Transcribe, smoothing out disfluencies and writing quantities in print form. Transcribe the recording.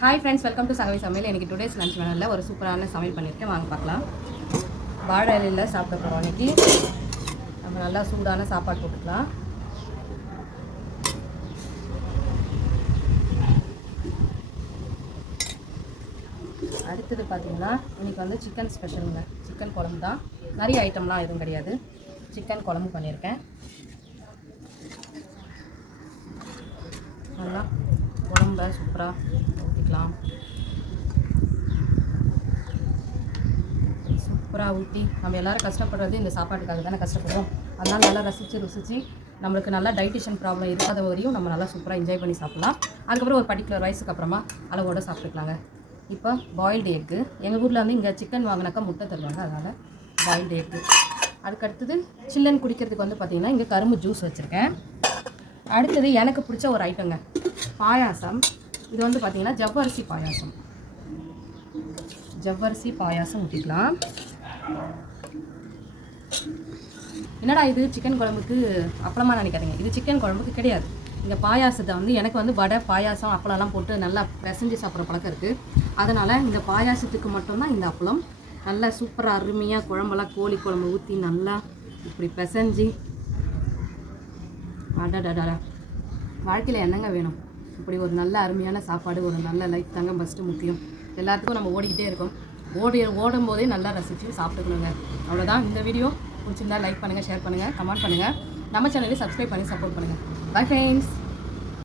Hi friends, welcome to சகவி சமையல். எனக்கு today's lunch வேணால ஒரு சூப்பரான சமையல் பண்ணியிருக்கேன். வாங்க பார்க்கலாம். வாழை இலையில் சாப்பிட போகிறோம். இன்றைக்கி நம்ம நல்லா சூடான சாப்பாடு போட்டுக்கலாம். அடுத்தது பார்த்திங்கன்னா இன்றைக்கி வந்து சிக்கன் ஸ்பெஷலுங்க. சிக்கன் குழம்பு தான், நிறைய ஐட்டம்லாம் எதுவும் கிடையாது. சிக்கன் குழம்பு பண்ணியிருக்கேன். நல்லா குழம்ப சூப்பராக ஊற்றிக்கலாம். சூப்பராக ஊற்றி நம்ம எல்லோரும் கஷ்டப்படுறது இந்த சாப்பாட்டுக்காக தானே கஷ்டப்படுறோம். அதனால் நல்லா ருசித்து நம்மளுக்கு நல்லா டைஜஷன் ப்ராப்ளம் இல்லாத வரையும் நம்ம நல்லா சூப்பராக என்ஜாய் பண்ணி சாப்பிட்லாம். அதுக்கப்புறம் ஒரு பர்டிகுலர் வயசுக்கு அப்புறமா அளவோடு சாப்பிட்டுக்கலாங்க. இப்போ பாயில்டு எக்கு, எங்கள் ஊரில் வந்து இங்கே சிக்கன் வாங்கினாக்கா முட்டை தருவாங்க, அதனால் பாயில்டு எக்கு. அதுக்கடுத்தது சில்லன் குடிக்கிறதுக்கு வந்து பார்த்திங்கன்னா இங்கே கரும்பு ஜூஸ் வச்சுருக்கேன். அடுத்தது எனக்கு பிடிச்ச ஒரு ஐட்டங்க, பாயாசம். இது வந்து பார்த்திங்கன்னா ஜவ்வரிசி பாயாசம். ஜவ்வரிசி பாயாசம் ஊற்றிக்கலாம். என்னடா இது சிக்கன் குழம்புக்கு அப்பளமாக நினைக்காதீங்க, இது சிக்கன் குழம்புக்கு கிடையாது. இந்த பாயாசத்தை வந்து எனக்கு வந்து வடை பாயாசம் அப்பளம்லாம் போட்டு நல்லா பிசைஞ்சு சாப்பிட்ற பழக்கம் இருக்குது. அதனால் இந்த பாயாசத்துக்கு மட்டும்தான் இந்த அப்பளம். நல்லா சூப்பராக அருமையாக குழம்பெல்லாம் கோழி குழம்பு ஊற்றி நல்லா இப்படி பிசைஞ்சு அடடடா, வாழ்க்கையில் என்னங்க வேணும்? இப்படி ஒரு நல்ல அருமையான சாப்பாடு, ஒரு நல்ல லைஃப் தாங்க ஃபஸ்ட்டு முக்கியம். எல்லாத்துக்கும் நம்ம ஓடிக்கிட்டே இருக்கோம். ஓடும் போதே நல்லா ரசித்து சாப்பிட்டுக்கணுங்க. அவ்வளோதான். இந்த வீடியோ பிடிச்சிருந்தா லைக் பண்ணுங்கள், ஷேர் பண்ணுங்கள், கமெண்ட் பண்ணுங்கள். நம்ம சேனலை சப்ஸ்கிரைப் பண்ணி சப்போர்ட் பண்ணுங்கள். Bye friends.